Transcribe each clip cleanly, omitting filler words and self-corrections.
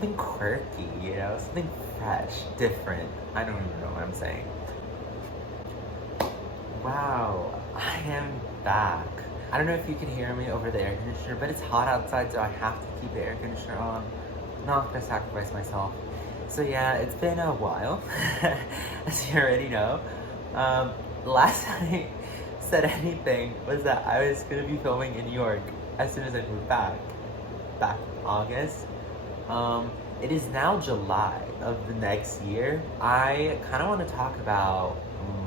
something quirky, you know, something fresh, different. I don't even know what I'm saying. Wow, I am back. I don't know if you can hear me over the air conditioner, but it's hot outside, so I have to keep the air conditioner on. I'm not gonna sacrifice myself. So yeah, it's been a while, as you already know. Last time I said anything was that I was gonna be filming in New York as soon as I moved back in August. It is now July of the next year. I kind of want to talk about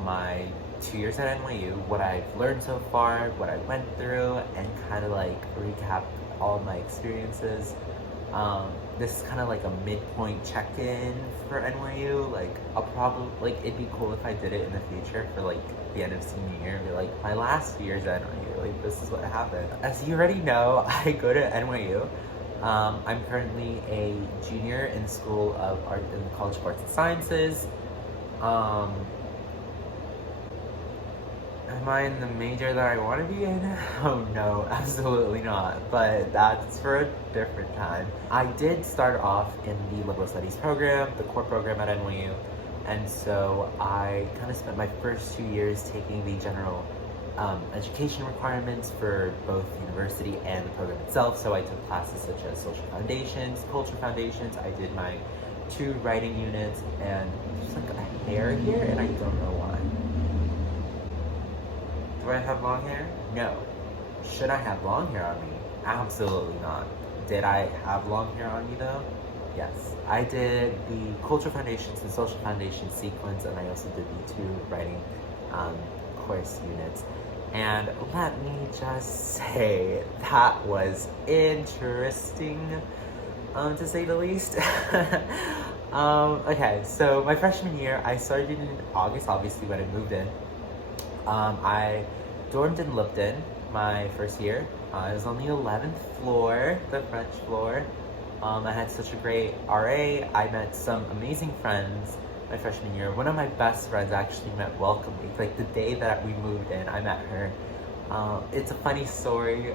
my 2 years at NYU, what I've learned so far, what I went through, and kind of like recap all of my experiences. This is kind of like a midpoint check-in for NYU. Like, I'll probably, like, it'd be cool if I did it in the future for like the end of senior year, be like, my last year's at NYU, like, this is what happened. As you already know, I go to NYU. I'm currently a junior in the School of Art in the College of Arts and Sciences. Am I in the major that I want to be in? Oh no, absolutely not. But that's for a different time. I did start off in the Liberal Studies program, the core program at NYU. And so I kind of spent my first 2 years taking the general education requirements for both the university and the program itself. So I took classes such as social foundations, culture foundations. I did my 2 writing units, and there's like a hair here, and I don't know why. Do I have long hair? No. Should I have long hair on me? Absolutely not. Did I have long hair on me though? Yes. I did the culture foundations and social foundations sequence, and I also did the 2 writing course units. And let me just say, that was interesting, to say the least. Okay, so my freshman year, I started in August, obviously, when I moved in. I dormed in Lipton my first year. I was on the 11th floor, the French floor. I had such a great RA. I met some amazing friends my freshman year. One of my best friends actually met Welcome Week. Like, the day that we moved in, I met her. It's a funny story.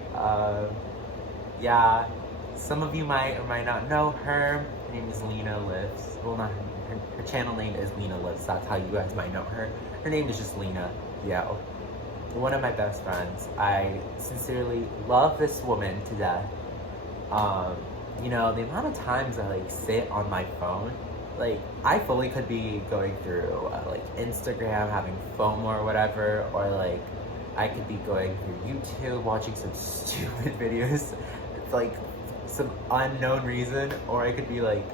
Yeah, some of you might or might not know her. Her name is Lena Lives. Well, not her channel name is Lena Lives. That's how you guys might know her. Her name is just Lena. Yeah, one of my best friends. I sincerely love this woman to death. You know, the amount of times I like sit on my phone, like, I fully could be going through like Instagram, having FOMO or whatever, or like I could be going through YouTube, watching some stupid videos. It's like some unknown reason, or I could be like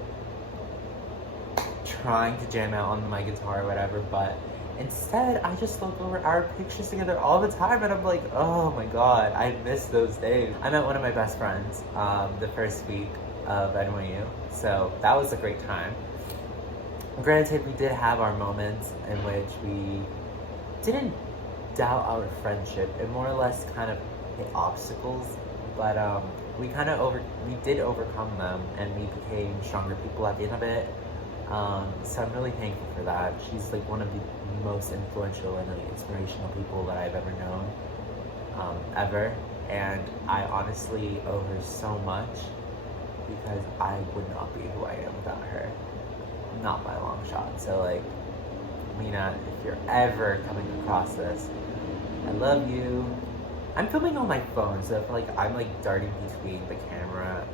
trying to jam out on my guitar or whatever, but instead, I just look over our pictures together all the time, and I'm like, oh my god, I miss those days. I met one of my best friends the first week of NYU, so that was a great time. Granted, we did have our moments in which we didn't doubt our friendship. It more or less kind of hit obstacles, but we did overcome them, and we became stronger people at the end of it. So I'm really thankful for that. She's like one of the most influential and really inspirational people that I've ever known, ever. And I honestly owe her so much, because I would not be who I am without her. Not by a long shot. So like, Lena, if you're ever coming across this, I love you. I'm filming on my phone, so if like I'm like darting between the camera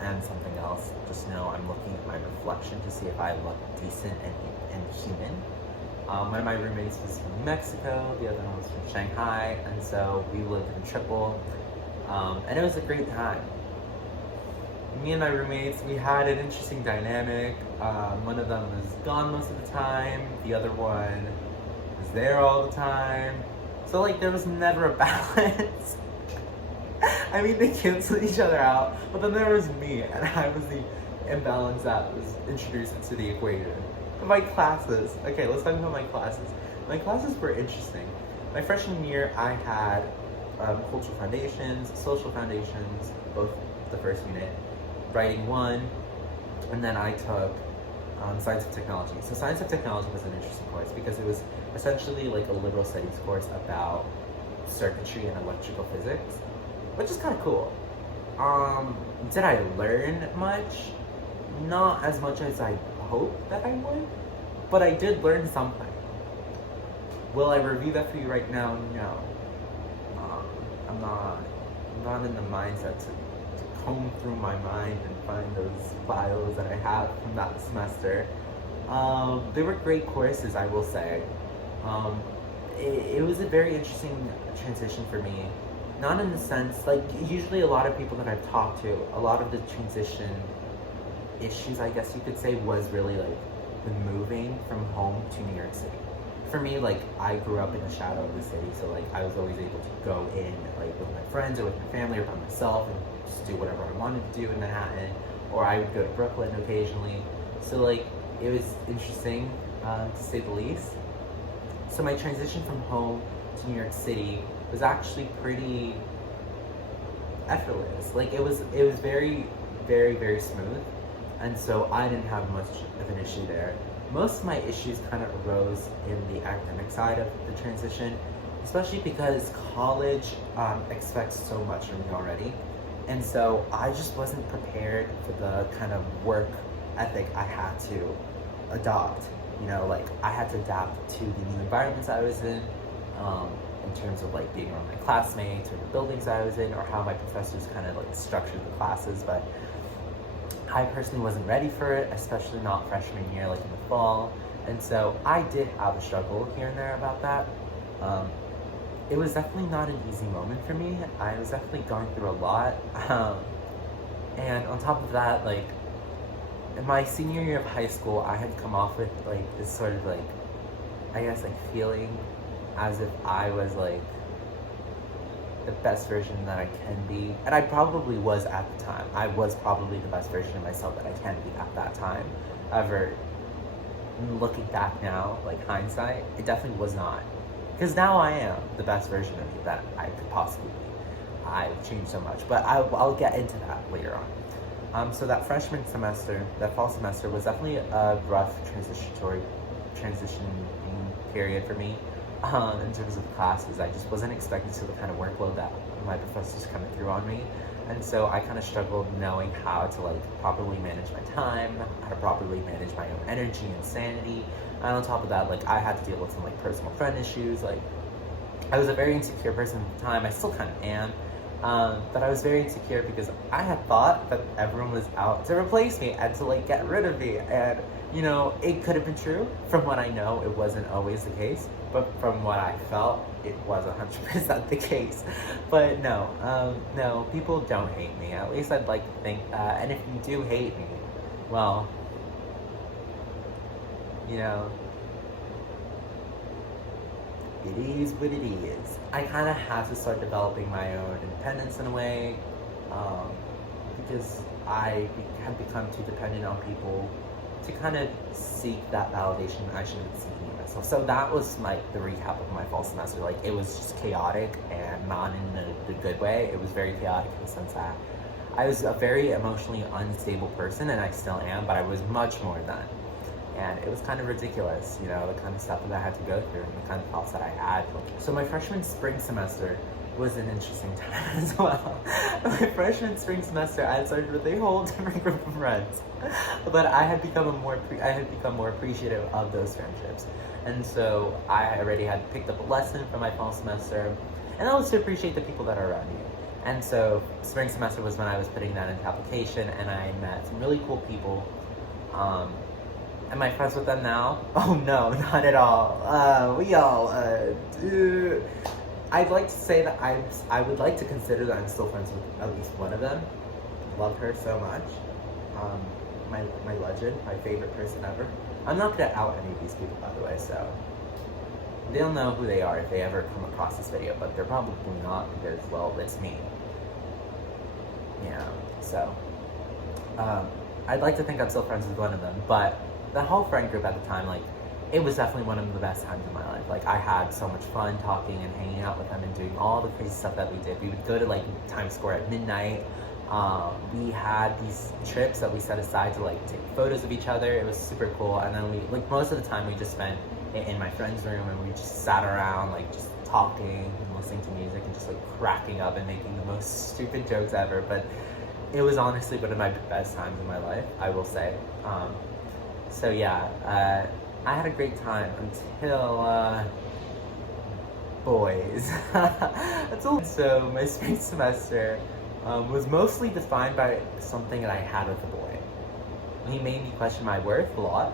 and something else, just know I'm looking at my reflection to see if I look decent and human. One of my roommates was from Mexico, the other one was from Shanghai, and so we lived in triple, and it was a great time. Me and my roommates, we had an interesting dynamic. One of them was gone most of the time, the other one was there all the time, so like there was never a balance. I mean, they canceled each other out, but then there was me, and I was the imbalance that was introduced into the equation. My classes. Okay, let's talk about my classes. My classes were interesting. My freshman year, I had cultural foundations, social foundations, both the first unit, writing 1, and then I took science of technology. So science of technology was an interesting course because it was essentially like a liberal studies course about circuitry and electrical physics, which is kind of cool. Did I learn much? not as much as I hoped that I would, but I did learn something. Will I review that for you right now? No. Um, I'm not in the mindset to comb through my mind and find those files that I have from that semester. They were great courses, I will say. It was a very interesting transition for me. Not in the sense, like, usually a lot of people that I've talked to, a lot of the transition issues, I guess you could say, was really like the moving from home to New York City. For me, like, I grew up in the shadow of the city, so like I was always able to go in like with my friends or with my family or by myself and just do whatever I wanted to do in Manhattan, or I would go to Brooklyn occasionally. So like it was interesting, to say the least. So my transition from home to New York City was actually pretty effortless. Like it was very, very, very smooth. And so I didn't have much of an issue there. Most of my issues kind of arose in the academic side of the transition, especially because college expects so much from me already. And so I just wasn't prepared for the kind of work ethic I had to adopt. You know, like I had to adapt to the new environments I was in terms of like being around my classmates or the buildings I was in, or how my professors kind of like structured the classes. But I personally wasn't ready for it, especially not freshman year, like in the fall. And so I did have a struggle here and there about that. It was definitely not an easy moment for me. I was definitely going through a lot. And on top of that, like in my senior year of high school, I had come off with like this sort of like, I guess like feeling as if I was like the best version that I can be. And I probably was at the time. I was probably the best version of myself that I can be at that time. However, looking back now, like hindsight, it definitely was not. Because now I am the best version of me that I could possibly be. I've changed so much, but I'll get into that later on. So that freshman semester, that fall semester, was definitely a rough transitioning period for me. In terms of classes, I just wasn't expecting to the kind of workload that my professors kind of threw on me. And so I kind of struggled knowing how to like properly manage my time, how to properly manage my own energy and sanity. And on top of that, like I had to deal with some like personal friend issues. Like I was a very insecure person at the time. I still kind of am. But I was very insecure because I had thought that everyone was out to replace me and to like get rid of me. And you know, it could have been true. From what I know, it wasn't always the case. But from what I felt, it was 100% the case. But no, people don't hate me. At least I'd like to think that. And if you do hate me, well, you know, it is what it is. I kind of had to start developing my own independence in a way, because I had become too dependent on people to kind of seek that validation I should have been seeking in myself. So that was like the recap of my fall semester. Like it was just chaotic and not in the good way. It was very chaotic in the sense that I was a very emotionally unstable person, and I still am, but I was much more then. And it was kind of ridiculous, you know, the kind of stuff that I had to go through and the kind of thoughts that I had. So my freshman spring semester was an interesting time as well. My freshman spring semester, I had started with a whole different group of friends, but I had become more appreciative of those friendships. And so I already had picked up a lesson from my fall semester, and that was to appreciate the people that are around you. And so spring semester was when I was putting that into application, and I met some really cool people. Am I friends with them now? Oh no, not at all. I'd like to say that I would like to consider that I'm still friends with at least one of them. Love her so much. My legend, my favorite person ever. I'm not gonna out any of these people, by the way, so they'll know who they are if they ever come across this video, but they're probably not because, well, it's me. Yeah, so I'd like to think I'm still friends with one of them, but the whole friend group at the time, like, it was definitely one of the best times of my life. Like, I had so much fun talking and hanging out with them and doing all the crazy stuff that we did. We would go to, like, Times Square at midnight. We had these trips that we set aside to, like, take photos of each other. It was super cool. And then we, like, most of the time we just spent in my friend's room, and we just sat around, like, just talking and listening to music and just, like, cracking up and making the most stupid jokes ever. But it was honestly one of my best times in my life, I will say. So yeah, I had a great time until boys. So my spring semester was mostly defined by something that I had with a boy. He made me question my worth a lot.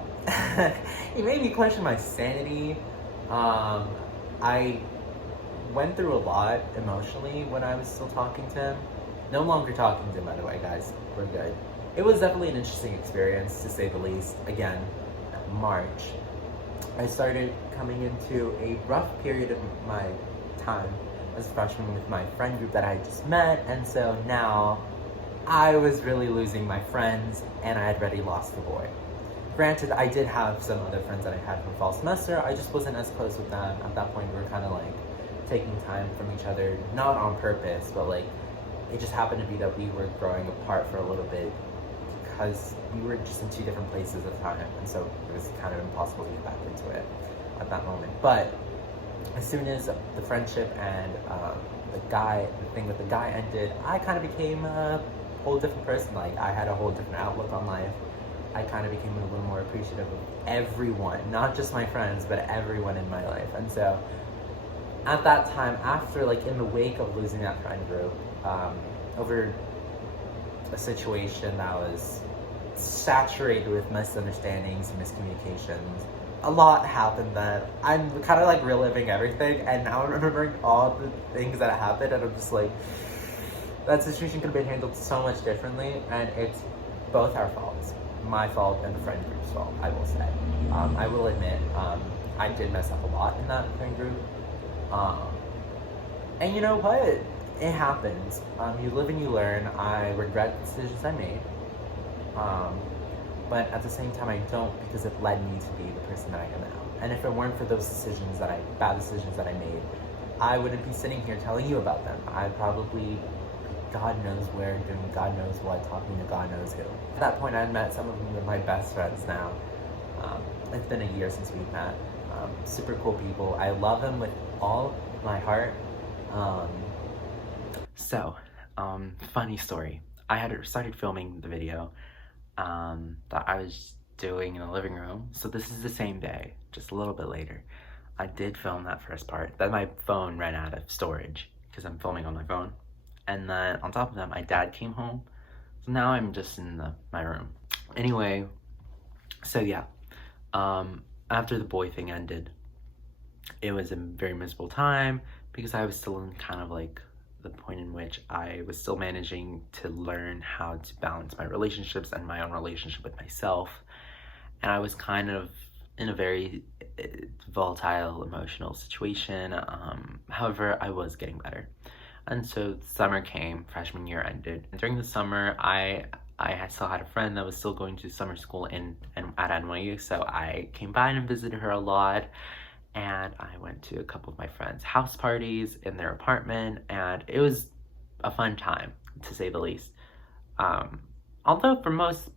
He made me question my sanity. I went through a lot emotionally when I was still talking to him. No longer talking to him, by the way, guys. We're good. It was definitely an interesting experience, to say the least. Again, March, I started coming into a rough period of my time as a freshman with my friend group that I just met, and so now I was really losing my friends, and I had already lost the boy. Granted, I did have some other friends that I had from fall semester. I just wasn't as close with them. At that point, we were kind of like taking time from each other, not on purpose, but like it just happened to be that we were growing apart for a little bit because we were just in 2 different places at the time, and so it was kind of impossible to get back into it at that moment. But as soon as the friendship and the thing with the guy ended, I kind of became a whole different person. Like, I had a whole different outlook on life. I kind of became a little more appreciative of everyone, not just my friends, but everyone in my life. And so at that time, after, like, in the wake of losing that friend group, over a situation that was saturated with misunderstandings and miscommunications, a lot happened that I'm kind of like reliving everything, and now I'm remembering all the things that happened, and I'm just like, that situation could have been handled so much differently, and it's both our faults. My fault and the friend group's fault, I will say. I will admit, I did mess up a lot in that friend group. And you know what? It happens. You live and you learn. I regret the decisions I made. But at the same time, I don't, because it led me to be the person that I am now. And if it weren't for those bad decisions that I made, I wouldn't be sitting here telling you about them. I'd probably, God knows where, doing God knows what, talking to God knows who. At that point, I'd met some of them with my best friends now. It's been a year since we've met. Super cool people. I love them with all my heart. Funny story. I had started filming the video that I was doing in the living room. So this is the same day, just a little bit later. I did film that first part. Then my phone ran out of storage because I'm filming on my phone. And then on top of that, my dad came home. So now I'm just in my room. Anyway, so yeah. After the boy thing ended, it was a very miserable time because I was still in kind of like the point in which I was still managing to learn how to balance my relationships and my own relationship with myself. And I was kind of in a very volatile emotional situation. However, I was getting better. And so summer came, freshman year ended. And during the summer, I still had a friend that was still going to summer school at NYU, so I came by and visited her a lot. And I went to a couple of my friends' house parties in their apartment, and it was a fun time, to say the least. Although for most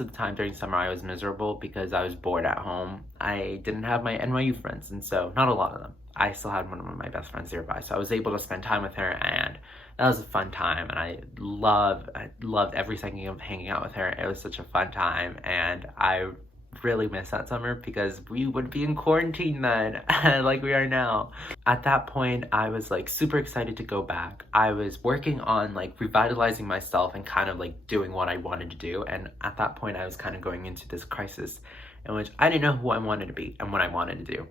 of the time during summer I was miserable because I was bored at home. I didn't have my NYU friends, and so not a lot of them. I still had one of my best friends nearby, so I was able to spend time with her, and that was a fun time, and I loved every second of hanging out with her. It was such a fun time, and I really miss that summer because we would be in quarantine then, like we are now. At that point, I was like super excited to go back. I was working on like revitalizing myself and kind of like doing what I wanted to do, and at that point I was kind of going into this crisis in which I didn't know who I wanted to be and what I wanted to do.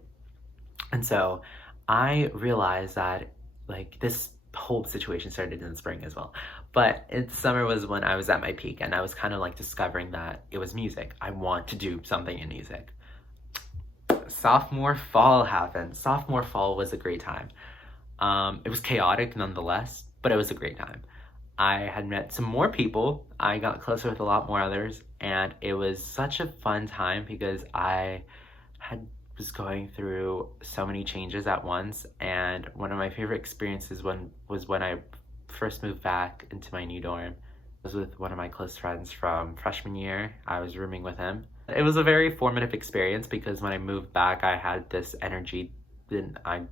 And so I realized that like this whole situation started in the spring as well, but in summer was when I was at my peak, and I was kind of like discovering that it was music. I want to do something in music. Sophomore fall happened. Sophomore fall was a great time. It was chaotic nonetheless, but it was a great time. I had met some more people. I got closer with a lot more others, and it was such a fun time because I was going through so many changes at once, and one of my favorite experiences was when I first moved back into my new dorm. I was with one of my close friends from freshman year. I was rooming with him. It was a very formative experience because when I moved back, I had this energy. Then I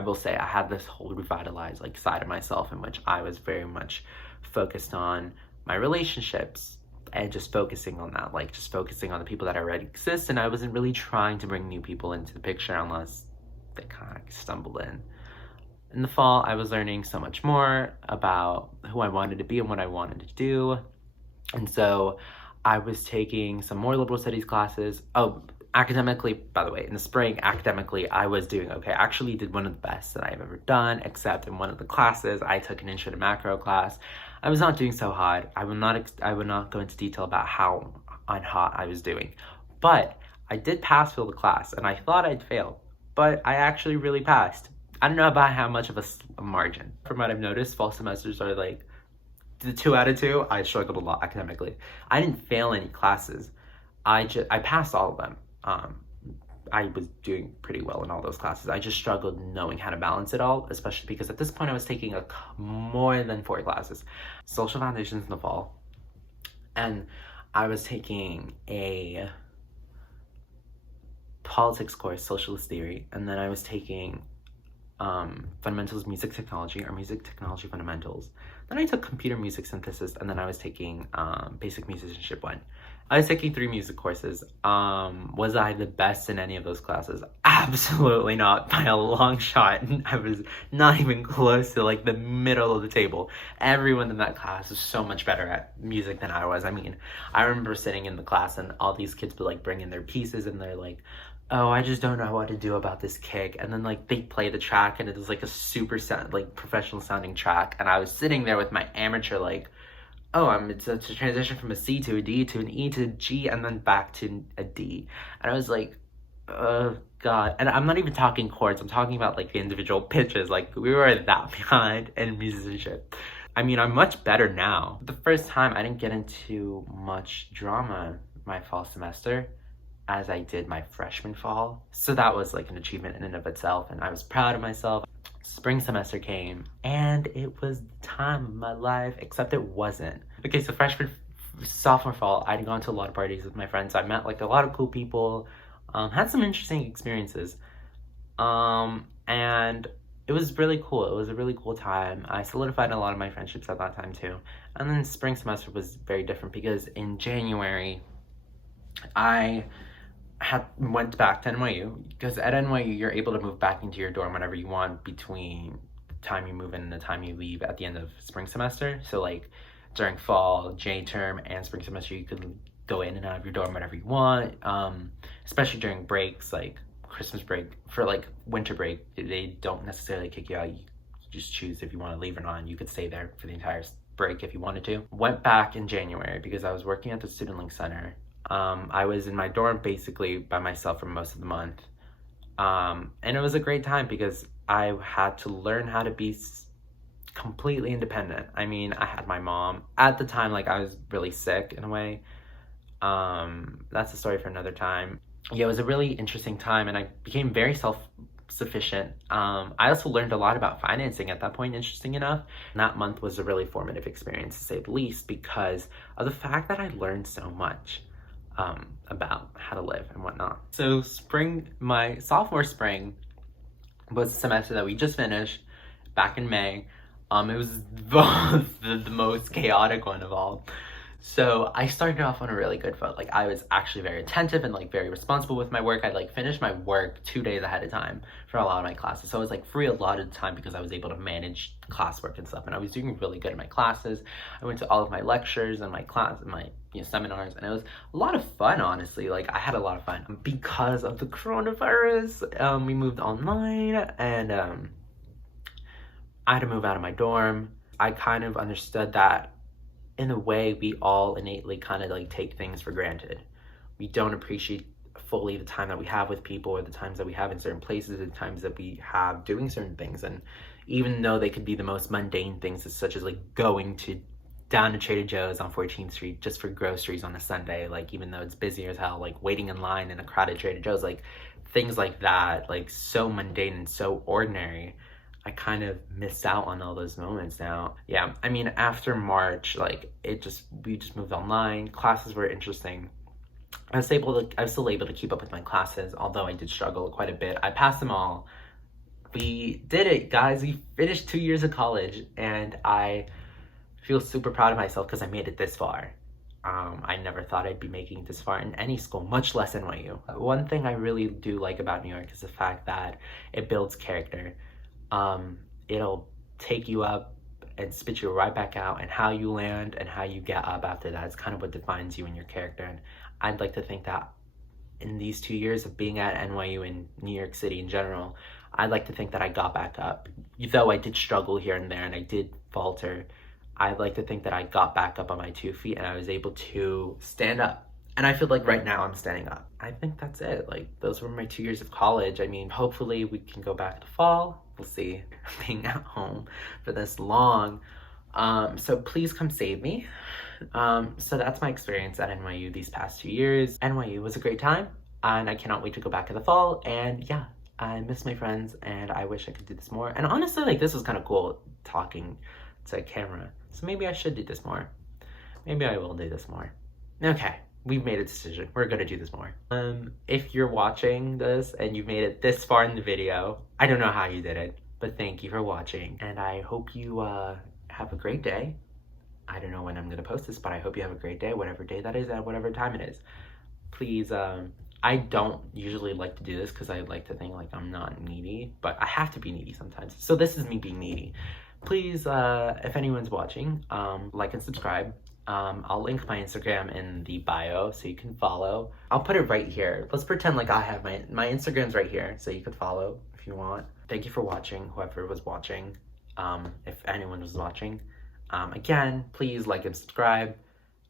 will say I had this whole revitalized like side of myself in which I was very much focused on my relationships, and just focusing on that, like just focusing on the people that already exist. And I wasn't really trying to bring new people into the picture unless they kind of stumbled in. In the fall, I was learning so much more about who I wanted to be and what I wanted to do. And so I was taking some more liberal studies classes. Oh, academically, by the way, in the spring, academically, I was doing okay. I actually did one of the best that I've ever done, except in one of the classes, I took an intro to macro class. I was not doing so hot. I would not go into detail about how unhot I was doing. But I did pass fail the class, and I thought I'd fail, but I actually really passed. I don't know about how much of a margin. From what I've noticed, fall semesters are like the 2 out of 2. I struggled a lot academically. I didn't fail any classes. I passed all of them. I was doing pretty well in all those classes. I just struggled knowing how to balance it all, especially because at this point I was taking more than 4 classes. Social Foundations in the fall, and I was taking a politics course, socialist theory, and then I was taking fundamentals of music technology, or music technology fundamentals. Then I took computer music synthesis, and then I was taking basic musicianship 1. I was taking 3 music courses. Was I the best in any of those classes? Absolutely not, by a long shot. I was not even close to like the middle of the table. Everyone in that class was so much better at music than I was. I mean, I remember sitting in the class and all these kids would like bring in their pieces and they're like, oh, I just don't know what to do about this kick. And then like they play the track and it was like a super like professional sounding track. And I was sitting there with my amateur like, oh, it's a transition from a C to a D to an E to a G and then back to a D. And I was like, oh God. And I'm not even talking chords. I'm talking about like the individual pitches. Like we were that behind in musicianship. I mean, I'm much better now. The first time I didn't get into much drama my fall semester as I did my freshman fall. So that was like an achievement in and of itself, and I was proud of myself. Spring semester came, and it was the time of my life, except it wasn't. Okay, so sophomore fall, I'd gone to a lot of parties with my friends. I met like a lot of cool people, had some interesting experiences, and it was really cool. It was a really cool time. I solidified a lot of my friendships at that time too. And then spring semester was very different because in January, I went back to NYU, because at NYU you're able to move back into your dorm whenever you want between the time you move in and the time you leave at the end of spring semester. So like during fall, J term, and spring semester, you could go in and out of your dorm whenever you want, especially during breaks like Christmas break. For like winter break, they don't necessarily kick you out. You just choose if you want to leave or not, and you could stay there for the entire break if you wanted to. Went back in January because I was working at the Student Link Center. I was in my dorm basically by myself for most of the month. And it was a great time because I had to learn how to be completely independent. I mean, I had my mom. At the time, like, I was really sick in a way. That's a story for another time. Yeah, it was a really interesting time, and I became very self-sufficient. I also learned a lot about financing at that point, interesting enough. And that month was a really formative experience, to say the least, because of the fact that I learned so much about how to live and whatnot. So my sophomore spring was the semester that we just finished back in May. It was the most chaotic one of all. So I started off on a really good foot. Like, I was actually very attentive and like very responsible with my work. I'd like finish my work 2 days ahead of time for a lot of my classes. So I was like free a lot of the time because I was able to manage classwork and stuff. And I was doing really good in my classes. I went to all of my lectures and my seminars, and it was a lot of fun, honestly. Like, I had a lot of fun. Because of the coronavirus, we moved online, and I had to move out of my dorm. I kind of understood that in a way we all innately kind of like take things for granted. We don't appreciate fully the time that we have with people, or the times that we have in certain places, the times that we have doing certain things. And even though they could be the most mundane things, such as like going down to Trader Joe's on 14th Street just for groceries on a Sunday, like, even though it's busy as hell, like waiting in line in a crowded Trader Joe's, like things like that, like so mundane and so ordinary, I kind of missed out on all those moments now. Yeah, I mean, after March, like we just moved online. Classes were interesting. I was still able to keep up with my classes, although I did struggle quite a bit. I passed them all. We did it, guys. We finished 2 years of college, and I feel super proud of myself because I made it this far. I never thought I'd be making it this far in any school, much less NYU. One thing I really do like about New York is the fact that it builds character. It'll take you up and spit you right back out, and how you land and how you get up after that is kind of what defines you and your character. And I'd like to think that in these 2 years of being at NYU and New York City in general, I'd like to think that I got back up. Though I did struggle here and there and I did falter, I'd like to think that I got back up on my 2 feet and I was able to stand up. And I feel like right now I'm standing up. I think that's it. Like, those were my 2 years of college. I mean, hopefully we can go back to fall. We'll see. Being at home for this long. So please come save me. So that's my experience at NYU these past 2 years. NYU was a great time, and I cannot wait to go back in the fall. And yeah, I miss my friends, and I wish I could do this more. And honestly, like, this was kind of cool talking to a camera. So maybe I should do this more. Maybe I will do this more. Okay, we've made a decision. We're gonna do this more. If you're watching this and you've made it this far in the video, I don't know how you did it, but thank you for watching. And I hope you have a great day. I don't know when I'm gonna post this, but I hope you have a great day, whatever day that is, at whatever time it is. Please, I don't usually like to do this because I like to think like I'm not needy, but I have to be needy sometimes. So this is me being needy. Please, if anyone's watching, like and subscribe. I'll link my Instagram in the bio so you can follow. I'll put it right here. Let's pretend like I have my Instagram's right here so you can follow if you want. Thank you for watching, whoever was watching, if anyone was watching. Again, please like and subscribe.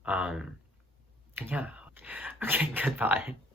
Yeah. Okay, goodbye.